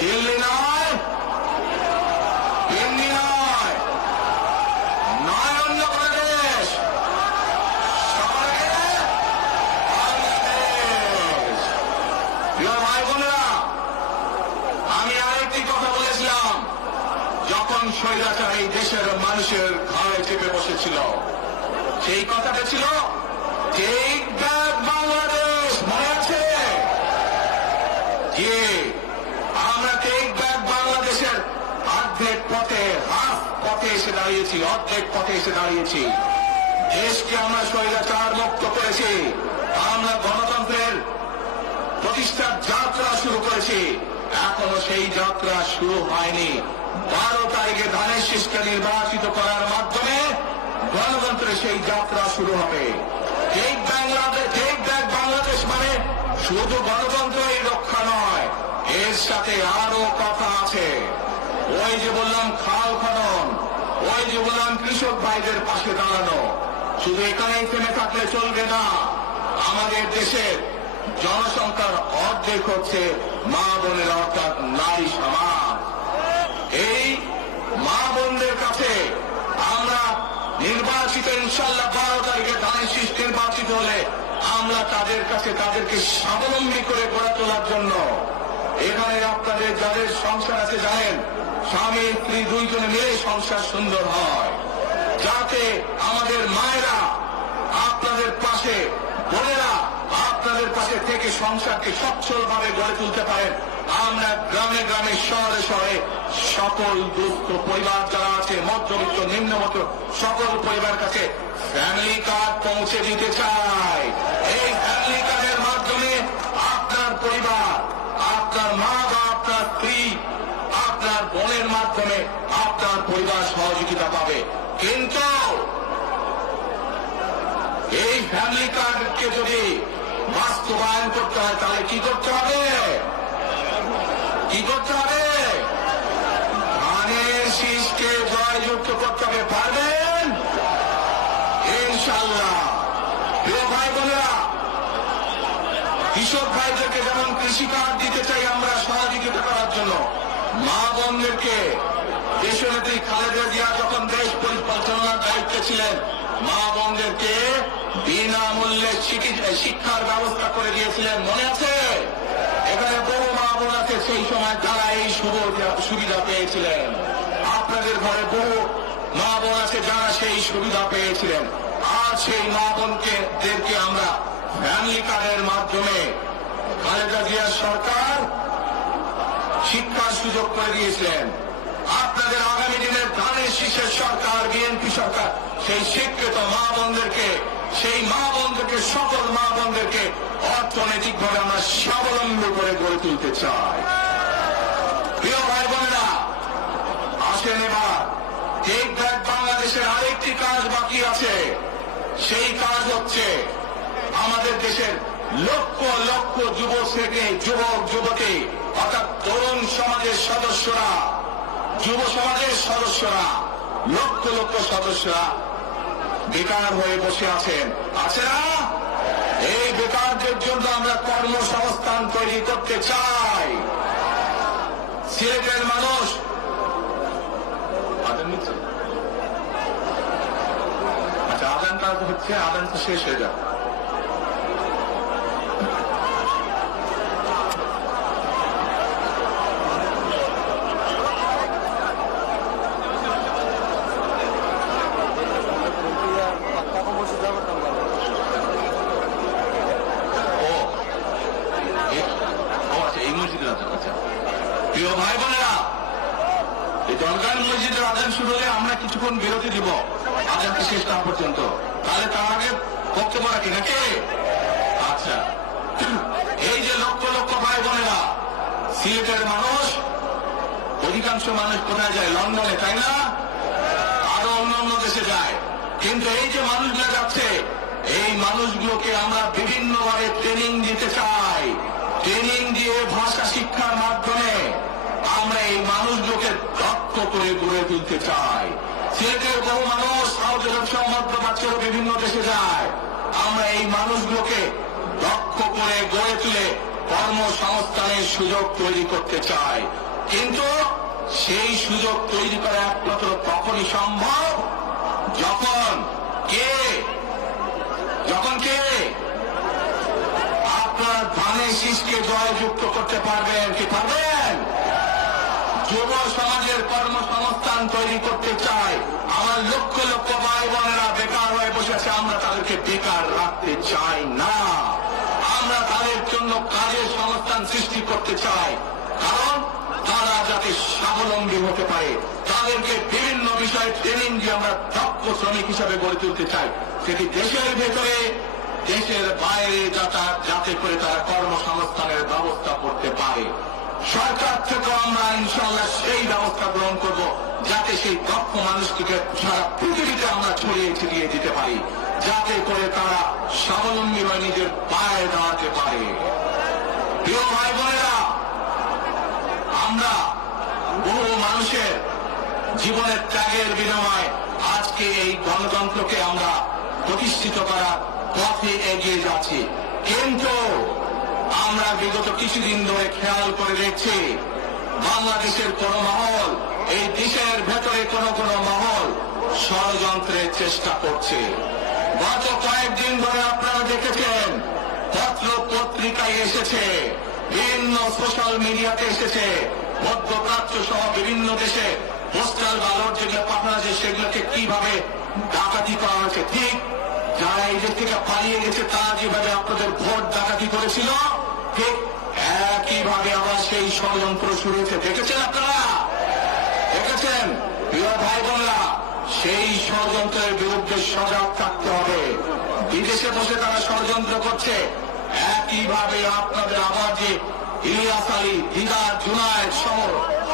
দিল্লি নয়, দিল্লি নয়, নয় অন্য কোন দেশ, স্বর্গে বাংলাদেশ। প্রিয় ভাই বোনেরা, আমি আরেকটি কথা বলেছিলাম, যখন স্বৈরাচার এই দেশের মানুষের ঘরে চেপে বসেছিল, সেই কথাটা ছিল টেক ব্যাক বাংলাদেশ। মনে আছে? যে আমরা টেক ব্যাক বাংলাদেশের অর্ধেক পথে, হাফ পথে এসে দাঁড়িয়েছি, অর্ধেক পথে এসে দাঁড়িয়েছি। দেশকে আমরা স্বৈরাচার মুক্ত করেছি, আমরা গণতন্ত্রের প্রতিষ্ঠার যাত্রা শুরু করেছি। এখনো সেই যাত্রা শুরু হয়নি। 12 তারিখে ধানের শীষকে নির্বাচিত করার মাধ্যমে গণতন্ত্রের সেই যাত্রা শুরু হবে। টেক ব্যাক বাংলাদেশ মানে শুধু গণতন্ত্রই রক্ষা নয়, এর সাথে আরো কথা আছে। ওই যে বললাম খাল খনন, ওই যে বললাম কৃষক ভাইদের পাশে দাঁড়ানো, শুধু এখানেই থেমে থাকলে চলবে না। আমাদের দেশের জনসংখ্যার অর্ধেক হচ্ছে মা বোনেরা, অর্থাৎ নারী সমাজ। এই মা বোনদের কাছে আমরা নির্বাচিত, ইনশাল্লাহ 12 তারিখে ধানের শীষ নির্বাচিত হলে আমরা তাদের কাছে তাদেরকে স্বাবলম্বী করে গড়ে তোলার জন্য, এখানে আপনাদের যাদের সংসার আছে জানেন, স্বামী স্ত্রী দুইজনে মিলে সংসার সুন্দর হয়, যাতে আমাদের মায়েরা আপনাদের পাশে, বোনেরা আপনাদের পাশে থেকে সংসারকে সচ্ছলভাবে গড়ে তুলতে পারেন। আমরা গ্রামে গ্রামে, শহরে শহরে সকল দুস্থ পরিবার যারা আছে, মধ্যবিত্ত নিম্নমধ্য সকল পরিবার কাছে ফ্যামিলি কার্ড পৌঁছে দিতে চাই। এই ফ্যামিলি কার্ডের মাধ্যমে আপনার পরিবার, আপনার মা বা আপনার স্ত্রী, আপনার বোনের মাধ্যমে আপনার পরিবার সহযোগিতা পাবে। কিন্তু এই ফ্যামিলি কার্ডকে যদি বাস্তবায়ন করতে হয় তাহলে কি করতে হবে? কি করতে হবে? ধানের শীষকে জয়যুক্ত করতে হবে। পারবেন ইনশাল্লাহ। প্রিয় ভাই বোনেরা, কৃষক ভাইদেরকে যেমন কৃষি কার্ড দিতে চাই আমরা সহযোগিতা করার জন্য, মা বোনদেরকে দেশনেত্রী খালেদা জিয়া যখন দেশ পরিচালনার দায়িত্বে ছিলেন, মা বোনদেরকে বিনামূল্যে শিক্ষার ব্যবস্থা করে দিয়েছিলেন। মনে আছে? এখানে বহু মা বোন আছে সেই সময় তারা এই সুবিধা পেয়েছিলেন। আপনাদের ঘরে বহু মা বোন আছে যারা সেই সুবিধা পেয়েছিলেন। আর সেই মা বোনদেরকে আমরা ফ্যামিলি কার্ডের মাধ্যমে খালেদা জিয়ার সরকার শিক্ষার সুযোগ করে দিয়েছিলেন। আপনাদের আগামী দিনের ধানের শীষের সরকার, বিএনপি সরকার, সেই শিক্ষিত মা বোনদেরকে, সেই মা বোনদেরকে, সকল মা বোনদেরকে অর্থনৈতিকভাবে আমরা স্বাবলম্বী করে গড়ে তুলতে চাই। প্রিয় ভাই বোনেরা, আসেন এবার টেক ব্যাক বাংলাদেশের আরেকটি কাজ বাকি আছে। সেই কাজ হচ্ছে আমাদের দেশের লক্ষ লক্ষ যুবক যুবতী, অর্থাৎ তরুণ সমাজের সদস্যরা, যুব সমাজের সদস্যরা, লক্ষ লক্ষ সদস্যরা বেকার হয়ে বসে আছেন, আছে না? এই বেকারদের জন্য আমরা কর্মসংস্থান তৈরি করতে চাই। সিলেটের মানুষ আচ্ছা, আদানটা হচ্ছে, আদানটা শেষ হয়ে যাক। প্রিয় ভাই বোনেরা, এই দরগার মসজিদের আজান শুরু হলে আমরা কিছুক্ষণ বিরতি দিব আজানকে শেষ না পর্যন্ত। তাহলে তার আগে বক্তব্য রাখি নাকি? আচ্ছা, এই যে লক্ষ লক্ষ ভাই বোনেরা, সিলেটের মানুষ, অধিকাংশ মানুষ কোথায় যায়? লন্ডনে, তাই না? আরো অন্যান্য দেশে যায়। কিন্তু এই যে মানুষগুলো যাচ্ছে, এই মানুষগুলোকে আমরা বিভিন্নভাবে ট্রেনিং দিতে চাই। ট্রেনিং দিয়ে ভাষা শিক্ষার মাধ্যমে আমরা এই মানুষগুলোকে দক্ষ করে গড়ে তুলতে চাই। সিলেটের বহু মানুষ সাউথ সহ মধ্যপ্রাচ্যের বিভিন্ন দেশে যায়। আমরা এই মানুষগুলোকে দক্ষ করে গড়ে তুলে কর্মসংস্থানের সুযোগ তৈরি করতে চায়, কিন্তু সেই সুযোগ তৈরি করা একমাত্র তখনই সম্ভব যখন কে আপনার ধানের শীষকে জয়যুক্ত করতে পারবেন। কি পারবেন? যুব সমাজের কর্মসংস্থান তৈরি করতে চায়। আমার লক্ষ লক্ষ ভাই বোনেরা বেকার হয়ে বসেছে, আমরা তাদেরকে বেকার রাখতে চাই না। আমরা তাদের জন্য কাজের সংস্থান সৃষ্টি করতে চাই, কারণ তারা যাতে স্বাবলম্বী হতে পারে। তাদেরকে বিভিন্ন বিষয়ে ট্রেনিং দিয়ে আমরা দক্ষ শ্রমিক হিসাবে গড়ে তুলতে চাই, সেটি দেশের ভেতরে দেশের বাইরে যাতে করে তারা কর্মসংস্থানের ব্যবস্থা করতে পারে। সরকার থেকে আমরা ইনশাআল্লাহ সেই ব্যবস্থা গ্রহণ করব, যাতে সেই দক্ষ মানুষটিকে সারা পৃথিবীতে আমরা ছড়িয়ে ছিটিয়ে দিতে পারি, যাতে করে তারা স্বাবলম্বী হয়ে নিজের পায়ে দাঁড়াতে পারে। প্রিয় ভাই বোনেরা, আমরা বহু মানুষের জীবনের ত্যাগের বিনিময়ে আজকে এই গণতন্ত্রকে আমরা প্রতিষ্ঠিত করার পথে এগিয়ে যাচ্ছি, কিন্তু আমরা বিগত কিছুদিন ধরে খেয়াল করে দেখছি বাংলাদেশের কোন মহল, এই দেশের ভেতরে কোন মহল ষড়যন্ত্রের চেষ্টা করছে। গত কয়েকদিন ধরে আপনারা দেখেছেন পত্র পত্রিকায় এসেছে, বিভিন্ন সোশ্যাল মিডিয়াতে এসেছে, মধ্যপ্রাচ্য সহ বিভিন্ন দেশে পোস্টাল ব্যালট যেগুলো পাঠানো আছে সেগুলোকে কিভাবে ডাকাতি করা হয়েছে। ঠিক যারা এই দেশ থেকে পালিয়ে গেছে তারা যেভাবে আপনাদের ভোট ডাকাতি করেছিল, ঠিক একইভাবে আবার সেই ষড়যন্ত্র শুরু হয়েছে। দেখেছেন আপনারা? দেখেছেন? প্রিয় ভাই বোনরা, সেই ষড়যন্ত্রের বিরুদ্ধে সজাগ থাকতে হবে। বিদেশে বসে তারা ষড়যন্ত্র করছে, একইভাবে আপনাদের আবার যে ইলিয়াস আলী, দিদার, জুনায়েদ সহ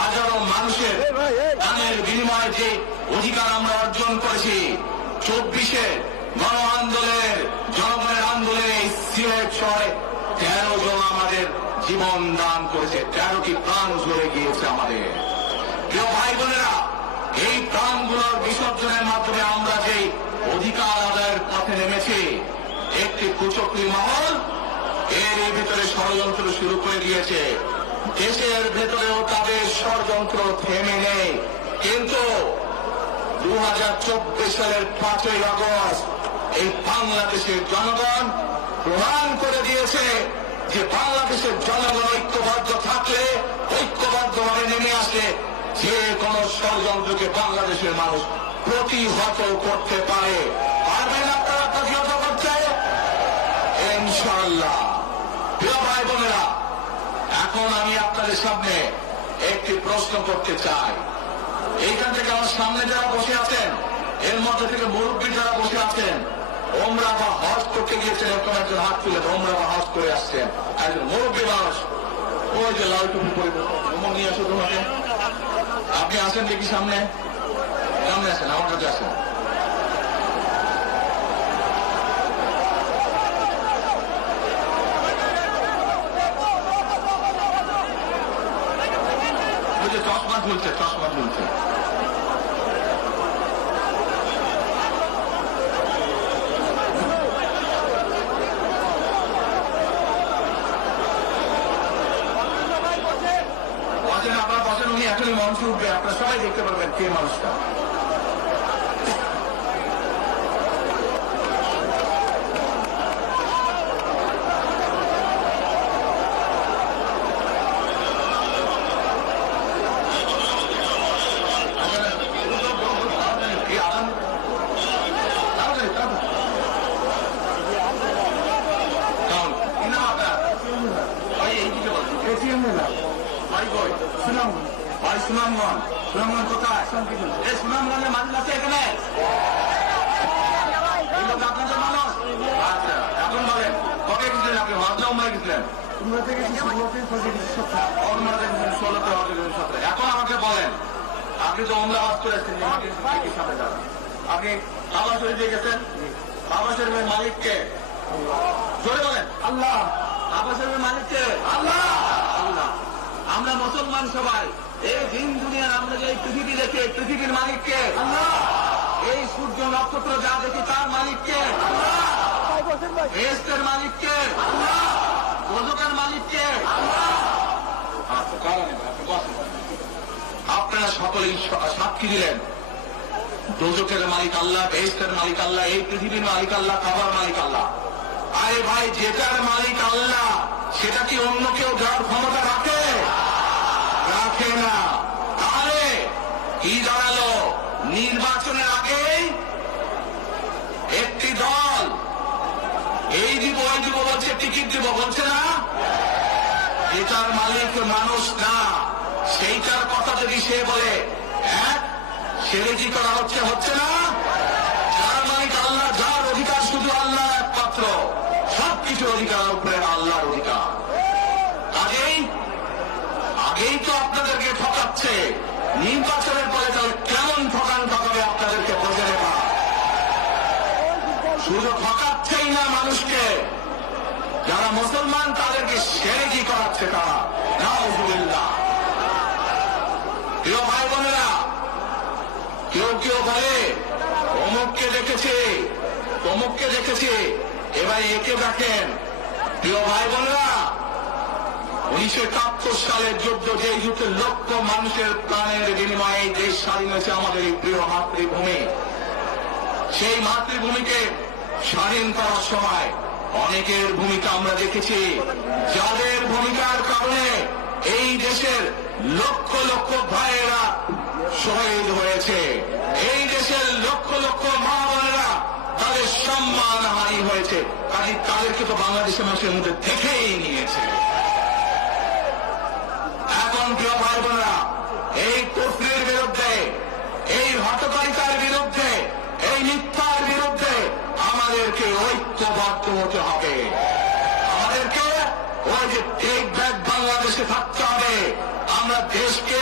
হাজারো মানুষের প্রাণের বিনিময়ে যে অধিকার আমরা অর্জন করেছি, 24-এ গণ আন্দোলনের জনগণের আন্দোলনে সিলেট শহরে 13 জন আমাদের জীবন দান করেছে, 13টি প্রাণ ঝরে গিয়েছে আমাদের। প্রিয় ভাই বোনেরা, এই প্রাণগুলোর বিসর্জনের মাধ্যমে আমরা যে অধিকার আদায়ের পথে নেমেছি, একটি কুচক্রী মহল এর ভিতরে ষড়যন্ত্র শুরু করে দিয়েছে। দেশের ভেতরেও তাদের ষড়যন্ত্র থেমে নেই, কিন্তু 2024 সালের 5ই আগস্ট এই বাংলাদেশের জনগণ প্রমাণ করে দিয়েছে যে বাংলাদেশের জনগণ ঐক্যবদ্ধ থাকলে, ঐক্যবদ্ধভাবে নেমে আসলে যে কোন ষড়যন্ত্রকে বাংলাদেশের মানুষ প্রতিহত করতে পারে। পারবেন আপনারা প্রতিহত করতে? ইনশাআল্লাহ। প্রিয় ভাই বোনেরা, এখন আমি আপনাদের সামনে একটি প্রশ্ন করতে চাই। এইখান থেকে আমার সামনে যারা বসে আছেন, এর মধ্যে থেকে মুরব্বী যারা বসে আছেন, ওমরা বা হজ করতে গিয়েছেন, এরকম একজন হাত তুলে ওমরা বা হজ করে আসছেন, একজন মুরব্বী মানুষ, ওই যে লাল টুপি পরে নিয়ে আসো তোমাকে। আপনি আসেন দেখি সামনে, সামনে আসেন, আমার কাছে আসেন। ওই যে চশমা ঝুলছে, চশমা ঝুলছে। আপনারা বসেন, উনি এখনই মঞ্চ উঠবে, আপনারা সবাই দেখতে পারবেন কে মানুষটা। সুনামগঞ্জ কোথায়? এই সুনামগঞ্জের মানুষ আছে এখানে? এই লোক আপনাদের মানুষ? আচ্ছা, এখন বলেন কবে গেছিলেন আপনি? হজে উমরায় গেছিলেন? 16 এখন আমাকে বলেন, আপনি তো উমরা হজ করে আসছেন, আপনি কাবা শরীফে গেছেন, কাবা শরীফের মালিককে জোরে বলেন আল্লাহ। কাবা শরীফের মালিককে আল্লাহ। আল্লাহ। আমরা মুসলমান সবাই এই দিন দুনিয়ার আমরা যে পৃথিবী দেখি, পৃথিবীর মালিককে আল্লাহ। এই সূর্য নক্ষত্র যা দেখি তার মালিককে আল্লাহ। বেহেশতের মালিককে আল্লাহ। দোজখের মালিককে আপনারা সকলেই সাক্ষী দিলেন দোজখের মালিক আল্লাহ, বেহেশতের মালিক আল্লাহ, এই পৃথিবীর মালিক আল্লাহ, খাবার মালিক আল্লাহ। আরে ভাই, যেটার মালিক আল্লাহ সেটা কি অন্য কেউ যাওয়ার ক্ষমতা রাখে? রাখে না। তাহলে কি দাঁড়ালো? নির্বাচনের আগে একটি দল এই দিব ওই দিব বলছে, টিকিট দিব বলছে না? এটার মালিক মানুষ না। সেইটার কথা যদি সে বলে সেরে কি করা হচ্ছে? হচ্ছে না। যার মালিক আল্লাহ, যার অধিকার শুধু আল্লাহ একমাত্র, সবকিছুর অধিকার উপরে আল্লাহর অধিকার। কাজেই আগেই তো আপনাদেরকে ঠকাচ্ছে, নির্বাচনের পরে তাহলে কেমন ঠকাবে আপনাদেরকে বোঝে নেওয়া। শুধু ঠকাচ্ছেই না মানুষকে, যারা মুসলমান তাদেরকে সেরে কি করাচ্ছে তারা। নাউজুবিল্লাহ। প্রিয় ভাই বোনেরা, কেউ কেউ বলে অমুককে দেখেছে তমুককে দেখেছে, এবার একে দেখেন। প্রিয় ভাই বোনেরা, 1971 সালের যুদ্ধ, যে যুদ্ধে লক্ষ মানুষের প্রাণের বিনিময়ে দেশ স্বাধীন হয়েছে আমাদের এই প্রিয় মাতৃভূমি, সেই মাতৃভূমিকে স্বাধীন করার সময় অনেকের ভূমিকা আমরা দেখেছি, যাদের ভূমিকার কারণে এই দেশের লক্ষ লক্ষ ভাইয়েরা শহীদ হয়েছে, এই দেশের লক্ষ লক্ষ মা বোনেরা তাদের সম্মানহানি হয়েছে। কাজে তাদেরকে তো বাংলাদেশের মানুষের মধ্যে দেখেই নিয়েছে। এখন প্রিয় ভাই বোনেরা, এই কুফরির বিরুদ্ধে, এই হটকারিতার বিরুদ্ধে, এই মিথ্যার বিরুদ্ধে আমাদেরকে ঐক্যবদ্ধ হতে হবে। আমাদেরকে ওই যে টেক ব্যাক বাংলাদেশে থাকতে হবে। আমরা দেশকে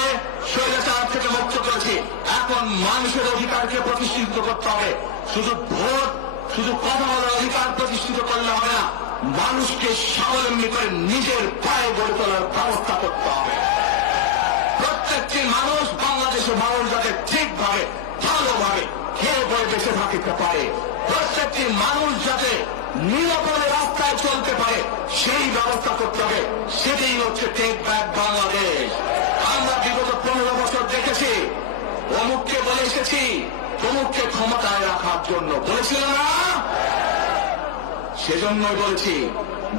স্বৈরাচার থেকে মুক্ত করেছি, এখন মানুষের অধিকারকে প্রতিষ্ঠিত করতে হবে। শুধু ভোট, শুধু কথা বলার অধিকার প্রতিষ্ঠিত করলে হবে না, মানুষকে স্বাবলম্বী করে নিজের পায়ে গড়ে তোলার ব্যবস্থা করতে হবে। প্রত্যেকটি মানুষ, বাংলাদেশের মানুষ যাতে ঠিকভাবে ভালোভাবে খেয়ে বয়ে বেঁচে থাকতে পারে, প্রত্যেকটি মানুষ যাতে নিরাপদে রাস্তায় চলতে পারে, সেই ব্যবস্থা করতে হবে। সেটাই হচ্ছে টেক ব্যাক বাংলাদেশ। আমরা বিগত 15 বছর দেখেছি, অমুককে বলে এসেছি তমুককে ক্ষমতায় রাখার জন্য, বলেছিল না? সেজন্যই বলেছি,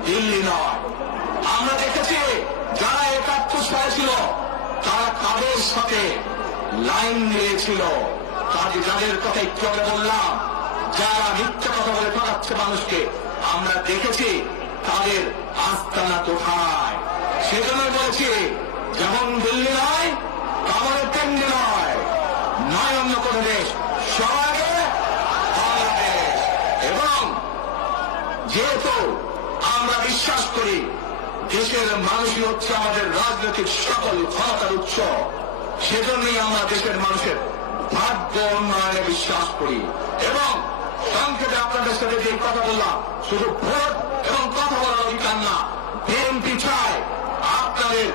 দিল্লি নয়। আমরা দেখেছি যারা 71 সালে ছিল তারা কাদের সাথে লাইন দিয়েছিল, কাজে যাদের কথা একটু আগে বললাম, যারা মিথ্যা কথা বলে ঠকাচ্ছে মানুষকে, আমরা দেখেছি তাদের আস্তানা কোথায়। সেজন্যই বলেছি, যেমন দিল্লি নয় তেমন তেমনি নয়, নয় অন্য কোন দেশ, সবার আগে বাংলাদেশ। এবং যেহেতু আমরা বিশ্বাস করি দেশের মানুষই হচ্ছে আমাদের রাজনৈতিক সকল ক্ষমতার উৎস, সেজন্যই আমরা দেশের মানুষের ভাগ্য উন্নয়নে বিশ্বাস করি। এবং সংক্ষেপে আপনাদের সাথে যে কথা বললাম, শুধু ভোট এবং কথা বলার অধিকার না, বিএনপি চায় আপনাদের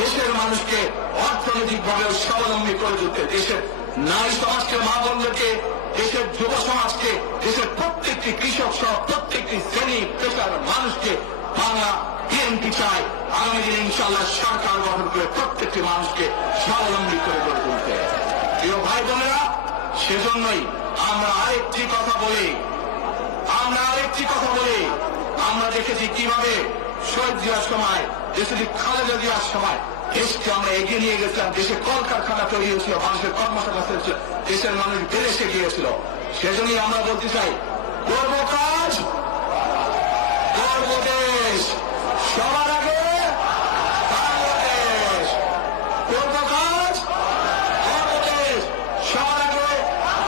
দেশের মানুষকে অর্থনৈতিকভাবে স্বাবলম্বী করে দিতে, দেশের নারী সমাজকে, মা বোনদেরকে, দেশের যুব সমাজকে, দেশের প্রত্যেকটি কৃষক সহ প্রত্যেকটি শ্রেণী পেশার মানুষকে বাংলা বিএনপি চায় আগামী দিনে ইনশাআল্লাহ সরকার গঠন করে প্রত্যেকটি মানুষকে স্বাবলম্বী করে গড়ে তুলতে। প্রিয় ভাই বোনেরা, সেজন্যই আমরা আরেকটি কথা বলি, আমরা দেখেছি কিভাবে শহীদ জিয়ার সময়, দেশে খালেদা জিয়ার সময় দেশকে আমরা এগিয়ে নিয়ে গেছিলাম। দেশে কলকারখানা তৈরি হয়েছিল, মানুষের কর্মসংস্থান হয়েছিল, দেশের মানুষ বিদেশে গিয়েছিল। সেজন্যই আমরা বলতে চাই, করব কাজ, করব দেশ, সবার আগে বাংলাদেশ। করব কাজ, করব দেশ, সবার আগে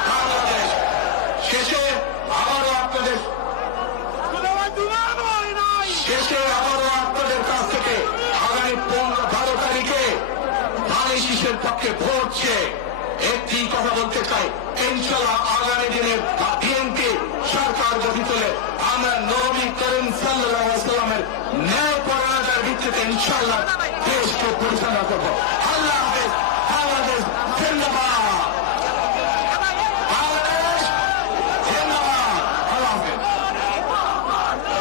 বাংলাদেশ। শেষে আবারও আপনাদের কাছ থেকে আগামী 15-12 তারিখে ধানের শীষের পক্ষে ভোট চেয়ে একটি কথা বলতে চাই, ইনশাআল্লাহ আগামী দিনে বিএনপি সরকার গঠিত হলে আমরা নবী করিম সাল্লাল্লাহু আলাইহি ওয়াসাল্লামের ন্যায় পরায়ণতার ভিত্তিতে ইনশাআল্লাহ দেশকে পরিচালনা করব। আল্লাহ হাফেজ।